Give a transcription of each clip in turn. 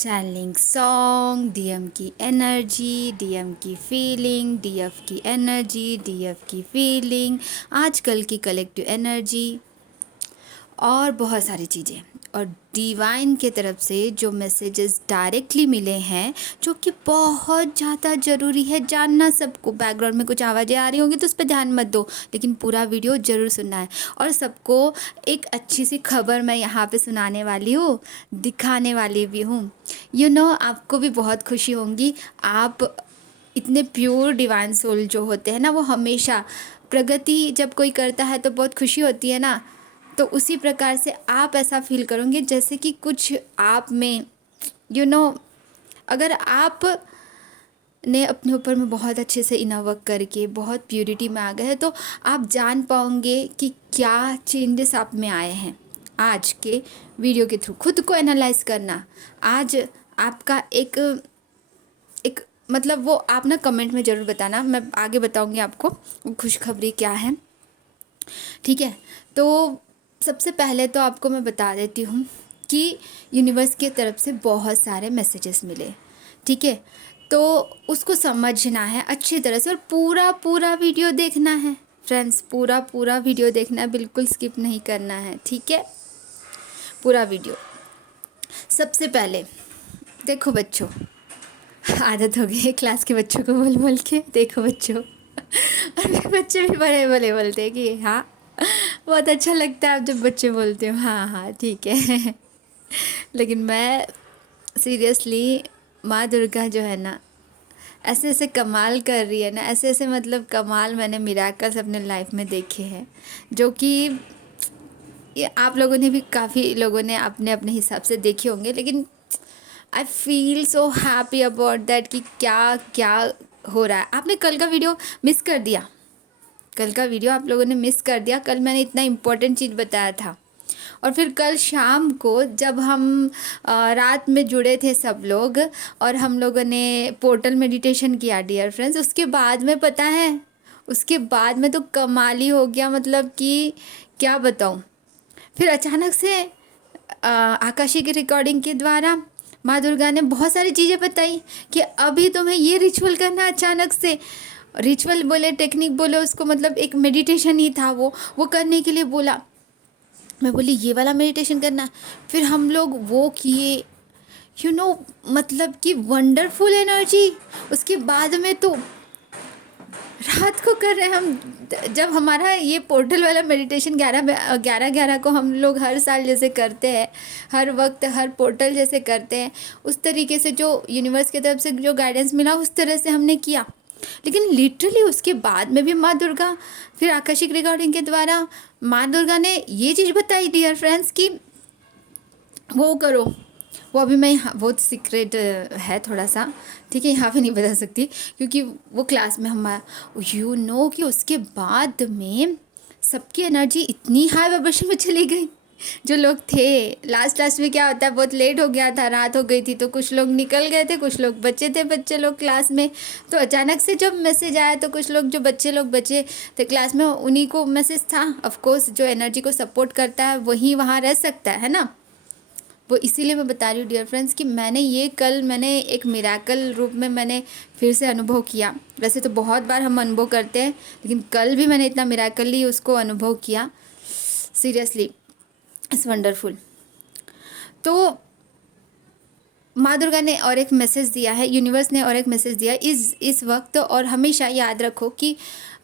Channelling song, DM की energy, DM की feeling, DF की एनर्जी, डीएफ की फीलिंग, आजकल की कलेक्टिव एनर्जी और बहुत सारी चीज़ें। और डिवाइन के तरफ से जो मैसेजेस डायरेक्टली मिले हैं, जो कि बहुत ज़्यादा ज़रूरी है जानना सबको। बैकग्राउंड में कुछ आवाज़ें आ रही होंगी तो उस पर ध्यान मत दो, लेकिन पूरा वीडियो ज़रूर सुनना है। और सबको एक अच्छी सी खबर मैं यहाँ पे सुनाने वाली हूँ, दिखाने वाली भी हूँ। आपको भी बहुत खुशी होंगी। आप इतने प्योर डिवाइन सोल जो होते हैं ना, वो हमेशा प्रगति जब कोई करता है तो बहुत खुशी होती है ना, तो उसी प्रकार से आप ऐसा फील करोगे जैसे कि कुछ आप में यू नो अगर आप ने अपने ऊपर में बहुत अच्छे से इनर वर्क करके बहुत प्योरिटी में आ गए हैं, तो आप जान पाओगे कि क्या चेंजेस आप में आए हैं। आज के वीडियो के थ्रू खुद को एनालाइज करना। आज आपका एक एक मतलब वो आप ना कमेंट में ज़रूर बताना, मैं आगे बताऊंगी आपको खुशखबरी क्या है। ठीक है, तो सबसे पहले तो आपको मैं बता देती हूँ कि यूनिवर्स की तरफ से बहुत सारे मैसेजेस मिले। ठीक है, तो उसको समझना है अच्छी तरह से और पूरा पूरा वीडियो देखना है फ्रेंड्स, पूरा पूरा वीडियो देखना है, बिल्कुल स्किप नहीं करना है। ठीक है, पूरा वीडियो। सबसे पहले देखो बच्चों, आदत हो गई है क्लास के बच्चों को बोल बोल के, देखो बच्चों और फिर बच्चे भी बड़े बोले बोलते हैं कि हाँ, बहुत अच्छा लगता है आप जब बच्चे बोलते हो हाँ हाँ ठीक है लेकिन मैं सीरियसली, माँ दुर्गा जो है ना, ऐसे ऐसे कमाल कर रही है ना, ऐसे ऐसे मतलब कमाल मैंने मिराकल्स अपने लाइफ में देखे हैं, जो कि ये आप लोगों ने भी, काफ़ी लोगों ने अपने अपने हिसाब से देखे होंगे, लेकिन I feel so happy about that कि क्या क्या हो रहा है। आपने कल का वीडियो मिस कर दिया, कल का वीडियो आप लोगों ने मिस कर दिया। कल मैंने इतना इम्पोर्टेंट चीज़ बताया था। और फिर कल शाम को जब हम रात में जुड़े थे सब लोग और हम लोगों ने पोर्टल मेडिटेशन किया डियर फ्रेंड्स, उसके बाद में पता है, उसके बाद में तो कमाल ही हो गया, मतलब कि क्या बताऊँ। फिर अचानक से आकाशी की रिकॉर्डिंग के द्वारा माँ दुर्गा ने बहुत सारी चीज़ें बताई कि अभी तुम्हें ये रिचुअल करना है। अचानक से रिचुअल बोले, टेक्निक बोले उसको, मतलब एक मेडिटेशन ही था वो करने के लिए बोला। मैं बोली ये वाला मेडिटेशन करना है। फिर हम लोग वो किए, मतलब कि वंडरफुल एनर्जी। उसके बाद में तो रात को कर रहे हैं हम, जब हमारा ये पोर्टल वाला मेडिटेशन 11 को हम लोग हर साल जैसे करते हैं, हर वक्त हर पोर्टल जैसे करते हैं, उस तरीके से जो यूनिवर्स की तरफ से जो गाइडेंस मिला उस तरह से हमने किया। लेकिन लिटरली उसके बाद में भी माँ दुर्गा, फिर आकाशिक रिकॉर्डिंग के द्वारा माँ दुर्गा ने ये चीज़ बताई डियर फ्रेंड्स कि वो करो। वो अभी मैं यहाँ, बहुत सीक्रेट है थोड़ा सा, ठीक है, यहाँ पे नहीं बता सकती क्योंकि वो क्लास में हमारा कि उसके बाद में सबकी एनर्जी इतनी हाई वाइब्रेशन में चली गई। जो लोग थे लास्ट में क्या होता है, बहुत लेट हो गया था, रात हो गई थी, तो कुछ लोग निकल गए थे, कुछ लोग बचे थे, बच्चे लोग क्लास में। तो अचानक से जब मैसेज आया तो कुछ लोग जो बच्चे लोग बचे थे क्लास में, उन्हीं को मैसेज था। ऑफकोर्स जो एनर्जी को सपोर्ट करता है वही वहाँ रह सकता है ना। वो इसीलिए मैं बता रही हूँ डियर फ्रेंड्स कि मैंने एक मिराकल रूप में मैंने फिर से अनुभव किया। वैसे तो बहुत बार हम अनुभव करते हैं, लेकिन कल भी मैंने इतना मिराकली उसको अनुभव किया। Seriously it's wonderful. तो माँ दुर्गा ने और एक मैसेज दिया है, यूनिवर्स ने और एक मैसेज दिया इस वक्त। और हमेशा याद रखो कि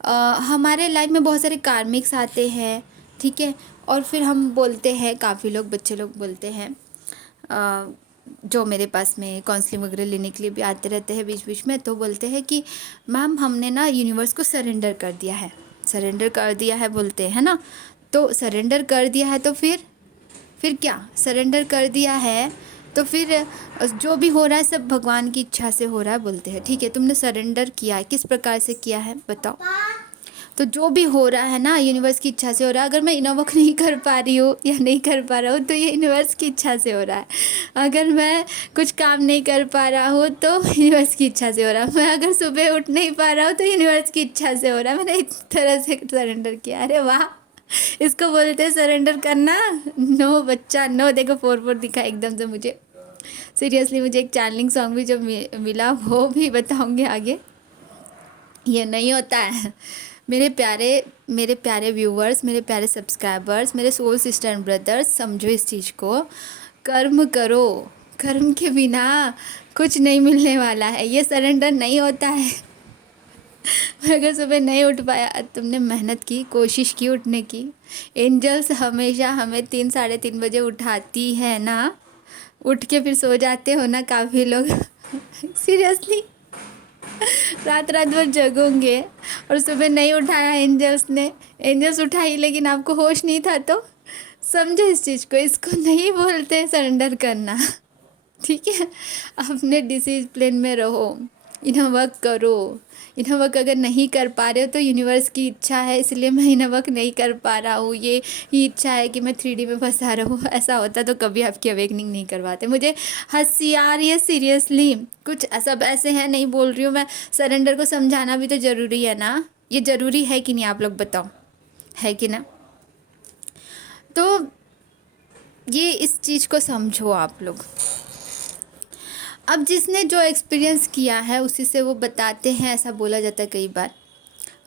हमारे लाइफ में बहुत सारे कार्मिक्स आते हैं, ठीक है। और फिर हम बोलते हैं, काफ़ी लोग, बच्चे लोग बोलते हैं, जो मेरे पास में काउंसलिंग वगैरह लेने के लिए भी आते रहते हैं बीच बीच में, तो बोलते हैं कि मैम हमने ना यूनिवर्स को सरेंडर कर दिया है, सरेंडर कर दिया है बोलते हैं ना। तो सरेंडर कर दिया है तो फिर क्या, सरेंडर कर दिया है तो फिर जो भी हो रहा है सब भगवान की इच्छा से हो रहा है बोलते हैं। ठीक है, तुमने सरेंडर किया है, किस प्रकार से किया है बताओ। तो जो भी हो रहा है ना यूनिवर्स की इच्छा से हो रहा है। अगर मैं इनर वर्क नहीं कर पा रही हूँ या नहीं कर पा रहा हूँ तो ये यूनिवर्स की इच्छा से हो रहा है। अगर मैं कुछ काम नहीं कर पा रहा हूँ तो यूनिवर्स की इच्छा से हो रहा है। मैं अगर सुबह उठ नहीं पा रहा हूँ तो यूनिवर्स की इच्छा से हो रहा है। मैंने इस तरह से सरेंडर किया। अरे वाह, इसको बोलते हैं सरेंडर करना। नो बच्चा नो, देखो 4 दिखा एकदम से मुझे। सीरियसली मुझे एक चैनलिंग सॉन्ग भी जो मिला वो भी बताऊंगी आगे। ये नहीं होता है मेरे प्यारे व्यूवर्स, मेरे प्यारे सब्सक्राइबर्स, मेरे सोल सिस्टर एंड ब्रदर्स, समझो इस चीज़ को। कर्म करो, कर्म के बिना कुछ नहीं मिलने वाला है। ये सरेंडर नहीं होता है। अगर सुबह नहीं उठ पाया, तुमने मेहनत की, कोशिश की उठने की। एंजल्स हमेशा हमें 3 साढ़े 3 बजे उठाती है ना। उठ के फिर सो जाते हो ना काफ़ी लोग। सीरियसली रात रात भर जगोगे और सुबह नहीं उठाया एंजल्स ने। एंजल्स उठाई लेकिन आपको होश नहीं था, तो समझो इस चीज़ को। इसको नहीं बोलते सरेंडर करना। ठीक है, अपने डिसिप्लिन में रहो, इन्हें वर्क करो। इन्हें वर्क अगर नहीं कर पा रहे हो तो यूनिवर्स की इच्छा है, इसलिए मैं इन्हें वर्क नहीं कर पा रहा हूँ। ये ही इच्छा है कि मैं 3D में फंसा रहूँ। ऐसा होता तो कभी आपकी अवेकनिंग नहीं करवाते। मुझे हंसी आ रही है सीरियसली। कुछ सब ऐसे हैं, नहीं बोल रही हूँ मैं। सरेंडर को समझाना भी तो ज़रूरी है ना। ये ज़रूरी है कि नहीं, आप लोग बताओ, है कि ना। तो ये इस चीज़ को समझो आप लोग। अब जिसने जो एक्सपीरियंस किया है उसी से वो बताते हैं। ऐसा बोला जाता है कई बार,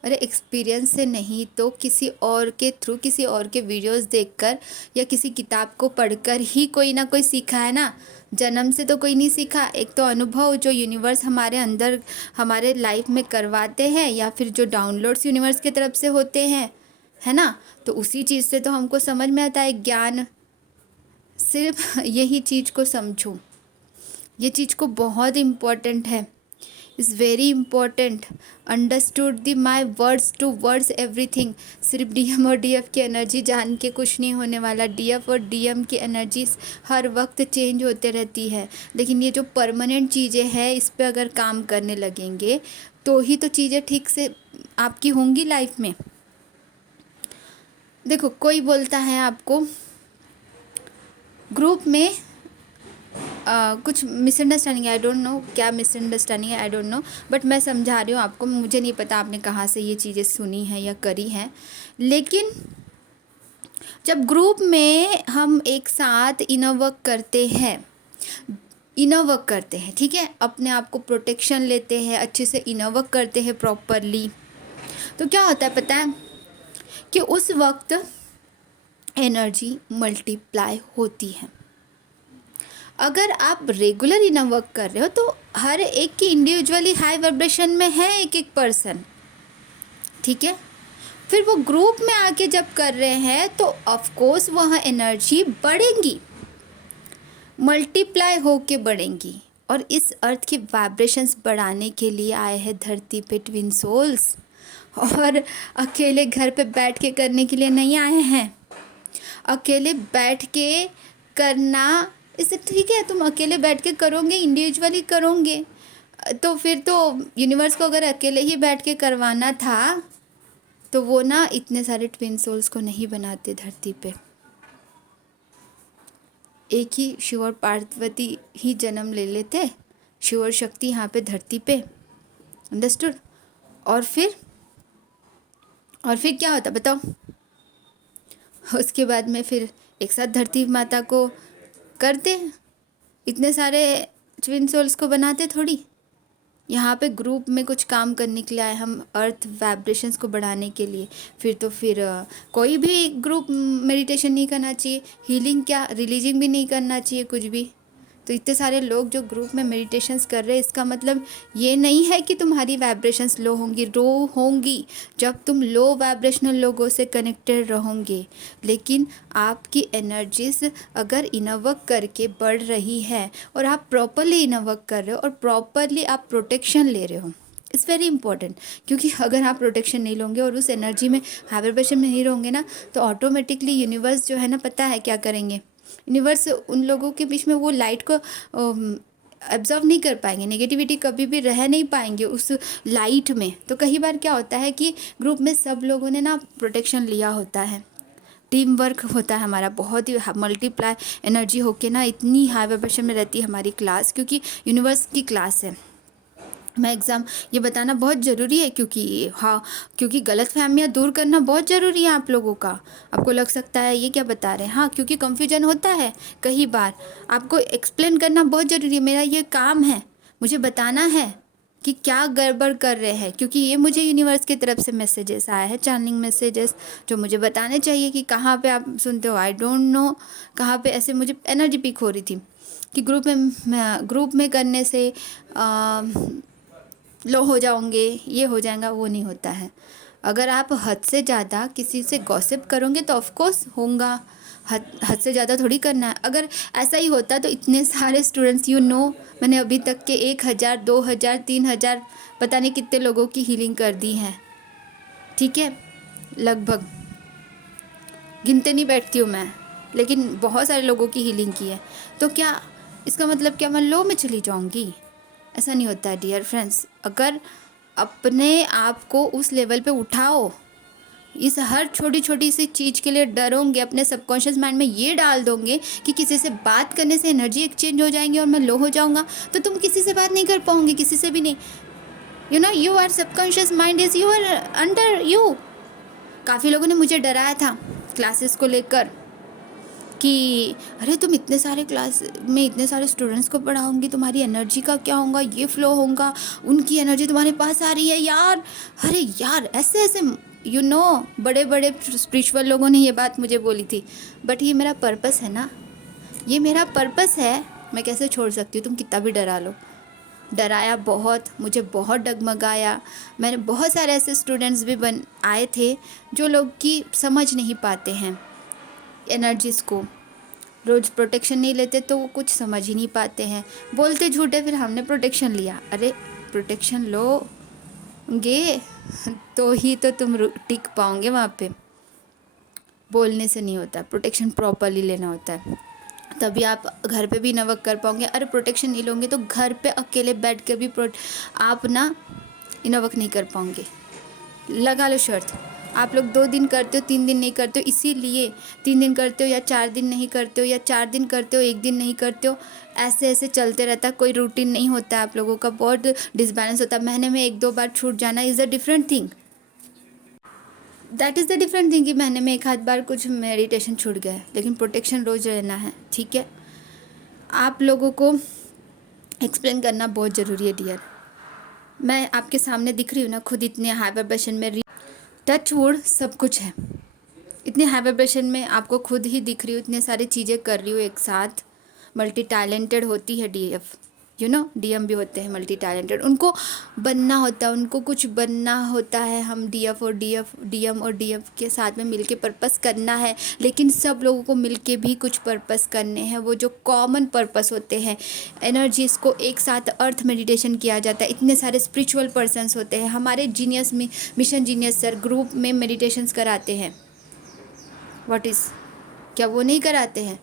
अरे एक्सपीरियंस से नहीं तो किसी और के थ्रू, किसी और के वीडियोस देखकर या किसी किताब को पढ़कर ही कोई ना कोई सीखा है ना। जन्म से तो कोई नहीं सीखा। एक तो अनुभव जो यूनिवर्स हमारे अंदर हमारे लाइफ में करवाते हैं, या फिर जो डाउनलोड्स यूनिवर्स की तरफ से होते हैं, है ना। तो उसी चीज़ से तो हमको समझ में आता है ज्ञान। सिर्फ यही चीज़ को समझो, ये चीज़ को बहुत इम्पॉर्टेंट है। Is very important. Understood the my words to words everything. सिर्फ डीएम और डीएफ की एनर्जी जान के कुछ नहीं होने वाला। डीएफ और डीएम की एनर्जी हर वक्त चेंज होते रहती है, लेकिन ये जो परमानेंट चीज़ें हैं इस पे अगर काम करने लगेंगे तो ही तो चीज़ें ठीक से आपकी होंगी लाइफ में। देखो, कोई बोलता है आपको ग्रुप में कुछ मिसअंडरस्टैंडिंग है, आई डोंट नो क्या मिसअंडरस्टैंडिंग है, आई डोंट नो, बट मैं समझा रही हूँ आपको। मुझे नहीं पता आपने कहाँ से ये चीज़ें सुनी हैं या करी हैं, लेकिन जब ग्रुप में हम एक साथ इनर वर्क करते हैं, ठीक है, अपने आप को प्रोटेक्शन लेते हैं, अच्छे से इनर वर्क करते हैं प्रॉपरली, तो क्या होता है पता है कि उस वक्त एनर्जी मल्टीप्लाई होती है। अगर आप रेगुलर इनर वर्क कर रहे हो तो हर एक की इंडिविजुअली हाई वाइब्रेशन में है एक एक पर्सन, ठीक है। फिर वो ग्रुप में आके जब कर रहे हैं तो ऑफ कोर्स वह एनर्जी बढ़ेंगी, मल्टीप्लाई होके बढ़ेंगी। और इस अर्थ की वाइब्रेशंस बढ़ाने के लिए आए हैं धरती पे ट्विन सोल्स, और अकेले घर पे बैठ के करने के लिए नहीं आए हैं। अकेले बैठ के करना, इससे ठीक है तुम अकेले बैठ के करोगे, इंडिविजुअली करोगे, तो फिर तो यूनिवर्स को अगर अकेले ही बैठ के करवाना था तो वो ना इतने सारे ट्विन सोल्स को नहीं बनाते धरती पे। एक ही शिव और पार्वती ही जन्म ले लेते, शिव और शक्ति यहाँ पे धरती पे, अंडरस्टूड। और फिर क्या होता बताओ। उसके बाद में फिर एक साथ धरती माता को करते, इतने सारे ट्विन सोल्स को बनाते थोड़ी। यहाँ पे ग्रुप में कुछ काम करने के लिए आए हम, अर्थ वाइब्रेशंस को बढ़ाने के लिए। फिर कोई भी ग्रुप मेडिटेशन नहीं करना चाहिए, हीलिंग क्या रिलीजिंग भी नहीं करना चाहिए कुछ भी। तो इतने सारे लोग जो ग्रुप में मेडिटेशंस कर रहे हैं, इसका मतलब ये नहीं है कि तुम्हारी वाइब्रेशंस लो होंगी, होंगी जब तुम लो वाइब्रेशनल लोगों से कनेक्टेड रहोगे। लेकिन आपकी एनर्जीज अगर इनर वर्क करके बढ़ रही है और आप प्रॉपरली इनर वर्क कर रहे हो और प्रॉपरली आप प्रोटेक्शन ले रहे हो, इट्स वेरी इंपॉर्टेंट। क्योंकि अगर आप प्रोटेक्शन नहीं लोगे और उस एनर्जी में हाई वाइब्रेशन में नहीं रहोगे ना, तो ऑटोमेटिकली यूनिवर्स जो है ना, पता है क्या करेंगे, यूनिवर्स उन लोगों के बीच में वो लाइट को एब्जॉर्व नहीं कर पाएंगे, नेगेटिविटी कभी भी रह नहीं पाएंगे उस लाइट में। तो कई बार क्या होता है कि ग्रुप में सब लोगों ने ना प्रोटेक्शन लिया होता है, टीम वर्क होता है हमारा, बहुत ही मल्टीप्लाई एनर्जी होके ना इतनी हाई वाइब्रेशन में रहती है हमारी क्लास, क्योंकि यूनिवर्स की क्लास है। मैं एग्ज़ाम ये बताना बहुत ज़रूरी है, क्योंकि गलतफ़हमियाँ दूर करना बहुत ज़रूरी है आप लोगों का। आपको लग सकता है ये क्या बता रहे हैं, हाँ, क्योंकि कन्फ्यूजन होता है कई बार। आपको एक्सप्लेन करना बहुत ज़रूरी है, मेरा ये काम है, मुझे बताना है कि क्या गड़बड़ कर रहे हैं, क्योंकि ये मुझे यूनिवर्स की तरफ से मैसेजेस आए हैं, चैनलिंग मैसेजेस, जो मुझे बताने चाहिए कि कहाँ पे आप सुनते हो, आई डोंट नो कहाँ पे। ऐसे मुझे एनर्जी पिक हो रही थी कि ग्रुप में करने से लो हो जाओगे, ये हो जाएगा, वो नहीं होता है। अगर आप हद से ज़्यादा किसी से गॉसिप करोगे तो ऑफ कोर्स होगा, हद से ज़्यादा थोड़ी करना है। अगर ऐसा ही होता तो इतने सारे स्टूडेंट्स, मैंने अभी तक के 1,000 2,000 3,000 पता नहीं कितने लोगों की हीलिंग कर दी है, ठीक है, लगभग गिनते नहीं बैठती हूँ मैं, लेकिन बहुत सारे लोगों की हीलिंग की है। तो क्या इसका मतलब क्या मैं लो में चली जाऊँगी? ऐसा नहीं होता है डियर फ्रेंड्स। अगर अपने आप को उस लेवल पे उठाओ, इस हर छोटी छोटी सी चीज़ के लिए डरोगे, अपने सबकॉन्शियस माइंड में ये डाल दोगे कि किसी से बात करने से एनर्जी एक्सचेंज हो जाएंगी और मैं लो हो जाऊंगा, तो तुम किसी से बात नहीं कर पाओगे, किसी से भी नहीं। You are subconscious mind is you are under you. काफ़ी लोगों ने मुझे डराया था क्लासेस को लेकर कि अरे तुम इतने सारे क्लास में इतने सारे स्टूडेंट्स को पढ़ाओगी, तुम्हारी एनर्जी का क्या होगा, ये फ्लो होगा, उनकी एनर्जी तुम्हारे पास आ रही है यार। अरे यार, ऐसे ऐसे बड़े बड़े स्पिरिचुअल लोगों ने ये बात मुझे बोली थी, बट ये मेरा पर्पस है ना, ये मेरा पर्पस है, मैं कैसे छोड़ सकती हूँ? तुम कितना भी डरा लो। डराया बहुत, मुझे बहुत डगमगाया। मैंने बहुत सारे ऐसे स्टूडेंट्स भी आए थे जो लोग की समझ नहीं पाते हैं एनर्जीज़ को, रोज़ प्रोटेक्शन नहीं लेते तो वो कुछ समझ ही नहीं पाते हैं, बोलते झूठे फिर हमने प्रोटेक्शन लिया। अरे प्रोटेक्शन लोगे तो ही तो तुम टिक पाओगे वहाँ पे, बोलने से नहीं होता, प्रोटेक्शन प्रॉपरली लेना होता है, तभी आप घर पे भी इनवर्क कर पाओगे। अरे प्रोटेक्शन नहीं लोगे तो घर पे अकेले बैठ कर भी आप ना इनवर्क नहीं कर पाओगे। लगा लो शर्त, आप लोग 2 दिन करते हो 3 दिन नहीं करते हो, इसीलिए 3 दिन करते हो या 4 दिन नहीं करते हो, या 4 दिन करते हो 1 दिन नहीं करते हो, ऐसे ऐसे चलते रहता है, कोई रूटीन नहीं होता है आप लोगों का, बहुत डिसबैलेंस होता है। महीने में 1-2 बार छूट जाना is a different thing, that is the different thing कि महीने में 1 आध बार कुछ मेडिटेशन छूट गया है, लेकिन प्रोटेक्शन रोज़ रहना है, ठीक है। आप लोगों को एक्सप्लेन करना बहुत ज़रूरी है डियर। मैं आपके सामने दिख रही हूँ ना, खुद इतने हाई वाइब्रेशन में, टच वुड सब कुछ है, इतने हाई वाइब्रेशन में आपको खुद ही दिख रही हूँ, इतने सारी चीज़ें कर रही हूँ एक साथ। मल्टी टैलेंटेड होती है डीएफ, डीएम भी होते हैं मल्टी टैलेंटेड, उनको बनना होता है, उनको कुछ बनना होता है। हम डीएम और डीएफ के साथ में मिलके पर्पस करना है, लेकिन सब लोगों को मिलके भी कुछ पर्पस करने हैं, वो जो कॉमन पर्पस होते हैं। एनर्जीज़ को एक साथ अर्थ मेडिटेशन किया जाता है, इतने सारे स्पिरिचुअल पर्सन्स होते हैं, हमारे जीनियस में मिशन जीनियस सर ग्रुप में मेडिटेशंस कराते हैं। व्हाट इज़, क्या वो नहीं कराते हैं?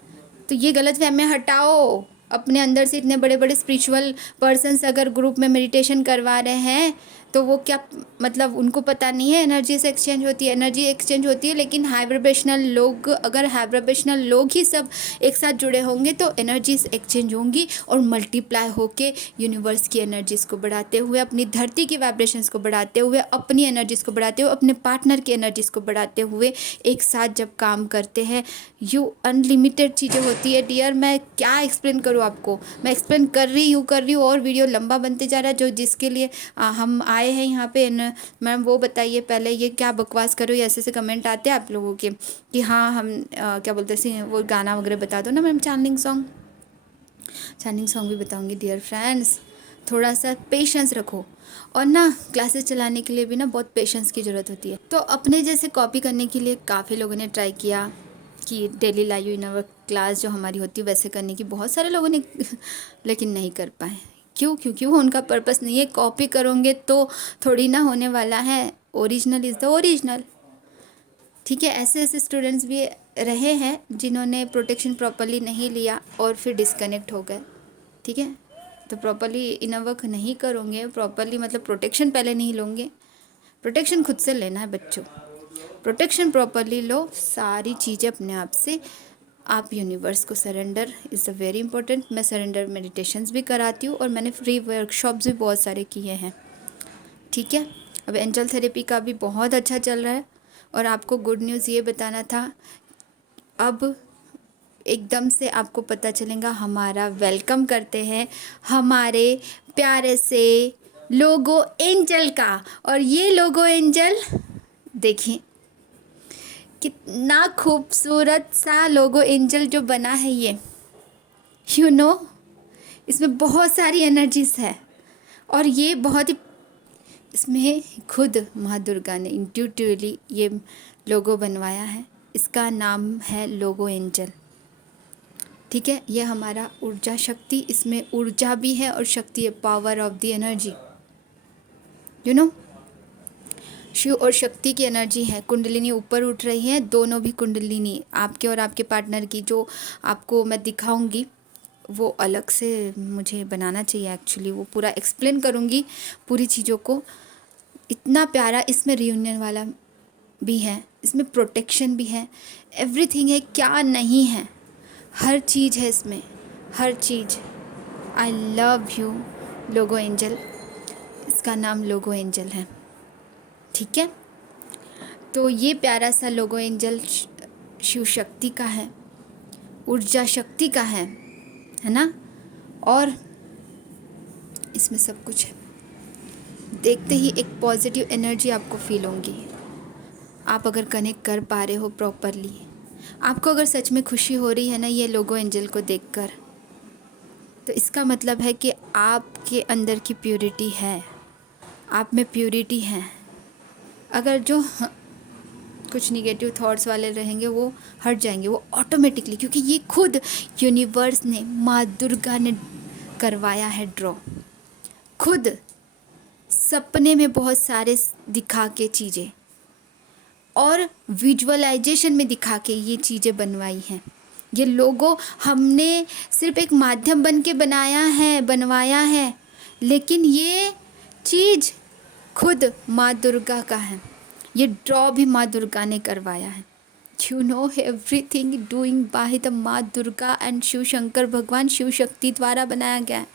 तो ये गलत फहमियाँ हटाओ अपने अंदर से। इतने बड़े बड़े स्पिरिचुअल पर्सन्स अगर ग्रुप में मेडिटेशन करवा रहे हैं तो वो क्या मतलब उनको पता नहीं है एनर्जी से एक्सचेंज होती है? एनर्जी एक्सचेंज होती है, लेकिन हाई वाइब्रेशनल लोग, अगर हाई वाइब्रेशनल लोग ही सब एक साथ जुड़े होंगे तो एनर्जीज एक्सचेंज होंगी और मल्टीप्लाई होके यूनिवर्स की एनर्जीज को बढ़ाते हुए, अपनी धरती की वाइब्रेशंस को बढ़ाते हुए, अपनी एनर्जीज को बढ़ाते हुए, अपने पार्टनर की एनर्जीज को बढ़ाते हुए एक साथ जब काम करते हैं, अनलिमिटेड चीज़ें होती है डियर। मैं क्या एक्सप्लेन करूँ आपको, मैं एक्सप्लेन कर रही हूँ और वीडियो लंबा बनते जा रहा है, जो जिसके लिए हम आए हैं यहाँ पे। मैम वो बताइए पहले, ये क्या बकवास करो, ये ऐसे ऐसे कमेंट आते हैं आप लोगों के कि हाँ हम क्या बोलते हैं, वो गाना वगैरह बता दो ना मैम, चैनलिंग सॉन्ग भी बताऊँगी डियर फ्रेंड्स। थोड़ा सा पेशेंस रखो, और ना क्लासेस चलाने के लिए भी ना बहुत पेशेंस की ज़रूरत होती है। तो अपने जैसे कॉपी करने के लिए काफ़ी लोगों ने ट्राई किया कि डेली लाइव इनर क्लास जो हमारी होती है वैसे करने की, बहुत सारे लोगों ने लेकिन नहीं कर पाए। क्यों? क्योंकि वो उनका पर्पस नहीं है। कॉपी करोगे तो थोड़ी ना होने वाला है, ओरिजिनल इज़ द ओरिजिनल, ठीक है। ऐसे ऐसे स्टूडेंट्स भी रहे हैं जिन्होंने प्रोटेक्शन प्रॉपरली नहीं लिया और फिर डिस्कनेक्ट हो गए, ठीक है। तो प्रॉपरली इनर वर्क नहीं करोगे, प्रॉपरली मतलब प्रोटेक्शन पहले नहीं लोगे। प्रोटेक्शन खुद से लेना है बच्चों, प्रोटेक्शन प्रॉपरली लो, सारी चीज़ें अपने आप से आप यूनिवर्स को surrender is a very important. मैं सरेंडर मेडिटेशंस भी कराती हूँ और मैंने फ्री वर्कशॉप्स भी बहुत सारे किए हैं, ठीक है। अब एंजल थेरेपी का भी बहुत अच्छा चल रहा है और आपको गुड न्यूज़ ये बताना था, अब एकदम से आपको पता चलेगा। हमारा वेलकम करते हैं हमारे प्यारे से लोगो एंजल का। और ये लोगो एंजल देखिए कितना खूबसूरत सा लोगो एंजल जो बना है ये, इसमें बहुत सारी एनर्जीज है और ये बहुत ही, इसमें खुद माँ दुर्गा ने इंट्यूटिवली ये लोगो बनवाया है। इसका नाम है लोगो एंजल, ठीक है। ये हमारा ऊर्जा शक्ति, इसमें ऊर्जा भी है और शक्ति है, power of the energy, Shiva और शक्ति की एनर्जी है। कुंडलिनी ऊपर उठ रही है, दोनों भी कुंडलिनी आपके और आपके पार्टनर की, जो आपको मैं दिखाऊंगी वो अलग से मुझे बनाना चाहिए एक्चुअली, वो पूरा एक्सप्लेन करूँगी पूरी चीज़ों को। इतना प्यारा इसमें रियूनियन वाला भी है, इसमें प्रोटेक्शन भी है, एवरीथिंग है, क्या नहीं है, हर चीज़ है इसमें, हर चीज़। I love you logo angel, इसका नाम लोगो एंजल है, ठीक है। तो ये प्यारा सा लोगो एंजल शिव शक्ति का है, ऊर्जा शक्ति का है ना। और इसमें सब कुछ है, देखते ही एक पॉजिटिव एनर्जी आपको फील होगी। आप अगर कनेक्ट कर पा रहे हो प्रॉपरली, आपको अगर सच में खुशी हो रही है ना ये लोगो एंजल को देखकर, तो इसका मतलब है कि आपके अंदर की प्योरिटी है, आप में प्योरिटी है। अगर जो कुछ निगेटिव थॉट्स वाले रहेंगे वो हट जाएंगे, वो ऑटोमेटिकली, क्योंकि ये खुद यूनिवर्स ने, माँ दुर्गा ने करवाया है ड्रॉ, खुद सपने में बहुत सारे दिखा के चीज़ें और विजुअलाइजेशन में दिखा के ये चीज़ें बनवाई हैं। ये लोगो हमने सिर्फ एक माध्यम बन के बनवाया है, लेकिन ये चीज़ खुद माँ दुर्गा का है। ये ड्रॉ भी माँ दुर्गा ने करवाया है। एवरीथिंग डूइंग बाय द माँ दुर्गा एंड शिव शंकर भगवान, शिव शक्ति द्वारा बनाया गया है।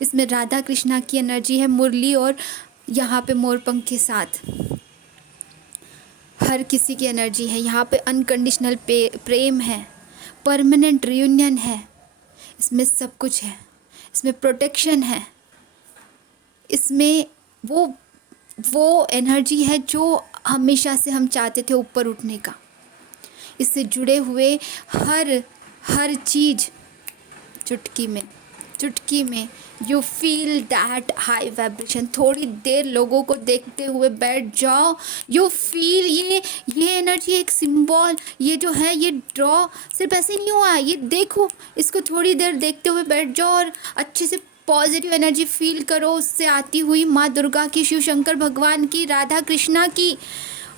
इसमें राधा कृष्णा की एनर्जी है, मुरली और यहाँ पे मोरपंख के साथ हर किसी की एनर्जी है। यहाँ पे अनकंडीशनल प्रेम है, परमानेंट रियूनियन है, इसमें सब कुछ है, इसमें प्रोटेक्शन है, इसमें वो एनर्जी है जो हमेशा से हम चाहते थे ऊपर उठने का। इससे जुड़े हुए हर चीज़ चुटकी में you feel that high vibration. थोड़ी देर लोगों को देखते हुए बैठ जाओ, यू फील ये एनर्जी, एक सिंबल, ये जो है ये ड्रॉ सिर्फ ऐसे नहीं हुआ, ये देखो, इसको थोड़ी देर देखते हुए बैठ जाओ और अच्छे से पॉजिटिव एनर्जी फील करो, उससे आती हुई माँ दुर्गा की, शिव शंकर भगवान की, राधा कृष्णा की,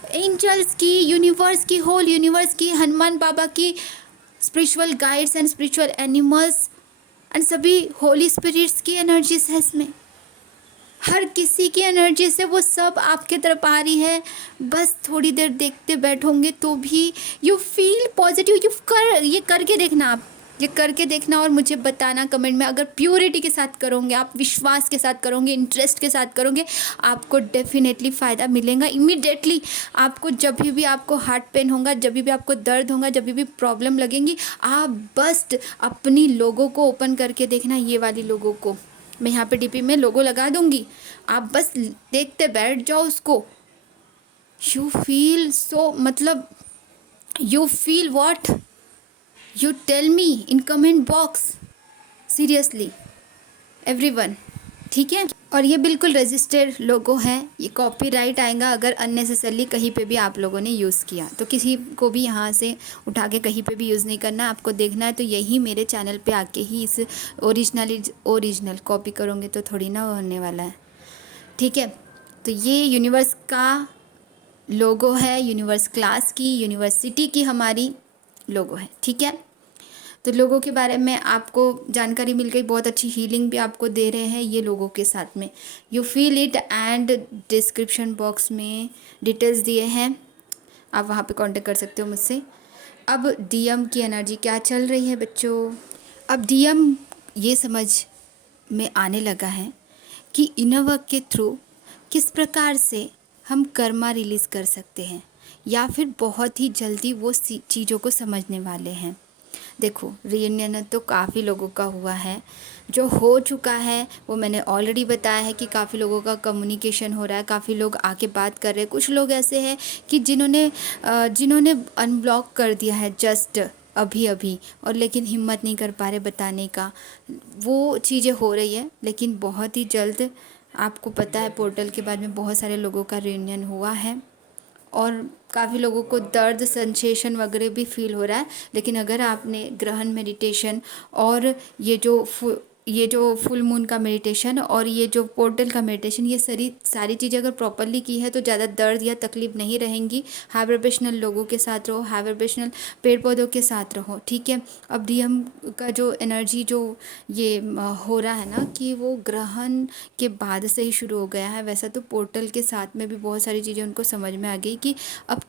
एंजल्स की, यूनिवर्स की, होल यूनिवर्स की, हनुमान बाबा की, spiritual guides and spiritual animals and सभी होली स्पिरिट्स की एनर्जीज है इसमें। हर किसी की एनर्जी से वो सब आपके तरफ आ रही है। बस थोड़ी देर देखते बैठोगे तो भी यू फील पॉजिटिव। ये करके देखना, आप ये करके देखना और मुझे बताना कमेंट में। अगर प्योरिटी के साथ करोगे, आप विश्वास के साथ करोगे, इंटरेस्ट के साथ करोगे, आपको डेफिनेटली फ़ायदा मिलेगा इमीडिएटली। आपको जब भी आपको हार्ट पेन होगा, जब भी आपको दर्द होगा, जब भी प्रॉब्लम लगेंगी, आप बस अपनी लोगों को ओपन करके देखना। ये वाली लोगों को मैं यहाँ पे डीपी में लोगो लगा दूँगी, आप बस देखते बैठ जाओ उसको। यू फील सो, मतलब you feel what, you tell me in comment box, seriously everyone, ठीक है। और ये बिल्कुल रजिस्टर्ड लोगो है, ये कॉपीराइट आएगा अगर अननेसेसरली कहीं पे भी आप लोगों ने यूज़ किया तो। किसी को भी यहाँ से उठा के कहीं पे भी यूज़ नहीं करना। आपको देखना है तो यही मेरे चैनल पे आके ही इस ओरिजिनल कॉपी करोगे तो थोड़ी ना होने वाला है, ठीक है। तो ये यूनिवर्स का लोगो है, यूनिवर्स क्लास की, यूनिवर्सिटी की हमारी लोगो है, ठीक है। तो लोगों के बारे में आपको जानकारी मिल गई, बहुत अच्छी हीलिंग भी आपको दे रहे हैं ये लोगों के साथ में। You feel it and description box में डिटेल्स दिए हैं, आप वहाँ पे कांटेक्ट कर सकते हो मुझसे। अब डीएम की एनर्जी क्या चल रही है बच्चों? अब डीएम ये समझ में आने लगा है कि इनर वर्क के थ्रू किस प्रकार से हम कर्मा रिलीज़ कर सकते हैं, या फिर बहुत ही जल्दी वो चीज़ों को समझने वाले हैं। देखो, रियूनियन तो काफ़ी लोगों का हुआ है, जो हो चुका है वो मैंने ऑलरेडी बताया है कि काफ़ी लोगों का कम्युनिकेशन हो रहा है, काफ़ी लोग आके बात कर रहे हैं। कुछ लोग ऐसे हैं कि जिन्होंने अनब्लॉक कर दिया है जस्ट अभी अभी, और लेकिन हिम्मत नहीं कर पा रहे बताने का। वो चीज़ें हो रही है, लेकिन बहुत ही जल्द आपको पता है पोर्टल के बाद में बहुत सारे लोगों का रियूनियन हुआ है और काफ़ी लोगों को दर्द सेंसेशन वगैरह भी फील हो रहा है। लेकिन अगर आपने ग्रहण मेडिटेशन और ये जो फुल मून का मेडिटेशन और ये जो पोर्टल का मेडिटेशन, ये सारी चीज़ें अगर प्रॉपरली की है तो ज़्यादा दर्द या तकलीफ नहीं रहेंगी। हाई वाइब्रेशनल लोगों के साथ रहो, हाई वाइब्रेशनल पेड़ पौधों के साथ रहो, ठीक है। अब डीएम का जो एनर्जी जो ये हो रहा है ना कि वो ग्रहण के बाद से ही शुरू हो गया है। वैसा तो पोर्टल के साथ में भी बहुत सारी चीज़ें उनको समझ में आ गई कि अब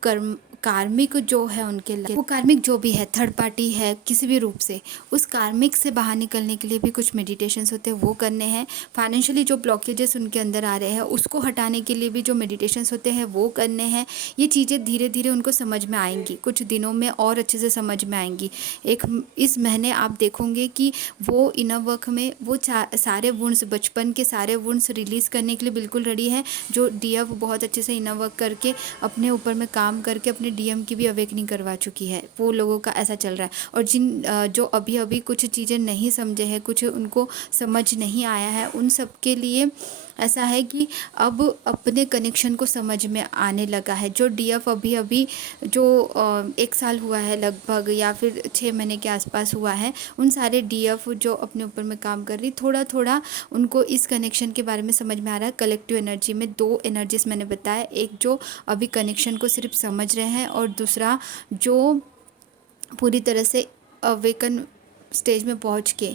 कार्मिक जो है उनके लिए, वो कार्मिक जो भी है, थर्ड पार्टी है किसी भी रूप से, उस कार्मिक से बाहर निकलने के लिए भी कुछ मेडिटेशंस होते हैं वो करने हैं। फाइनेंशियली जो ब्लॉकेजेस उनके अंदर आ रहे हैं उसको हटाने के लिए भी जो मेडिटेशंस होते हैं वो करने हैं। ये चीज़ें धीरे धीरे उनको समझ में आएंगी, कुछ दिनों में और अच्छे से समझ में आएंगी। इस महीने आप देखोगे कि वो इनर वर्क में वो सारे वुंड्स, बचपन के सारे वुंड्स रिलीज़ करने के लिए बिल्कुल रेडी है। जो डीएफ बहुत अच्छे से इनर वर्क करके अपने ऊपर में काम करके अपने डीएम की भी अवेकनिंग करवा चुकी है, वो लोगों का ऐसा चल रहा है। और जो अभी अभी कुछ चीज़ें नहीं समझे हैं, कुछ उनको समझ नहीं आया है, उन सब के लिए ऐसा है कि अब अपने कनेक्शन को समझ में आने लगा है। जो डीएफ अभी अभी जो 1 साल हुआ है लगभग, या फिर 6 महीने के आसपास हुआ है, उन सारे डीएफ जो अपने ऊपर में काम कर रही, थोड़ा थोड़ा उनको इस कनेक्शन के बारे में समझ में आ रहा है। कलेक्टिव एनर्जी में 2 एनर्जीज मैंने बताया, एक जो अभी कनेक्शन को सिर्फ समझ रहे हैं और दूसरा जो पूरी तरह से अवेकन स्टेज में पहुंच के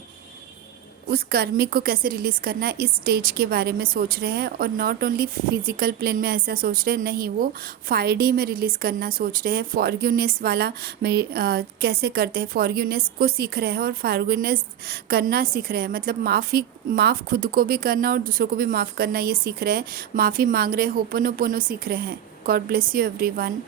उस कार्मिक को कैसे रिलीज़ करना है इस स्टेज के बारे में सोच रहे हैं। और नॉट ओनली फिजिकल प्लेन में ऐसा सोच रहे हैं, नहीं, वो 5D में रिलीज़ करना सोच रहे हैं। फॉरगिवनेस वाला में कैसे करते हैं, फॉरगिवनेस को सीख रहे हैं और फॉरगिवनेस करना सीख रहे हैं, मतलब माफ़ खुद को भी करना और दूसरों को भी माफ़ करना, ये सीख रहे हैं। माफ़ी मांग रहे, होपोनोपोनो सीख रहे हैं। God bless you everyone.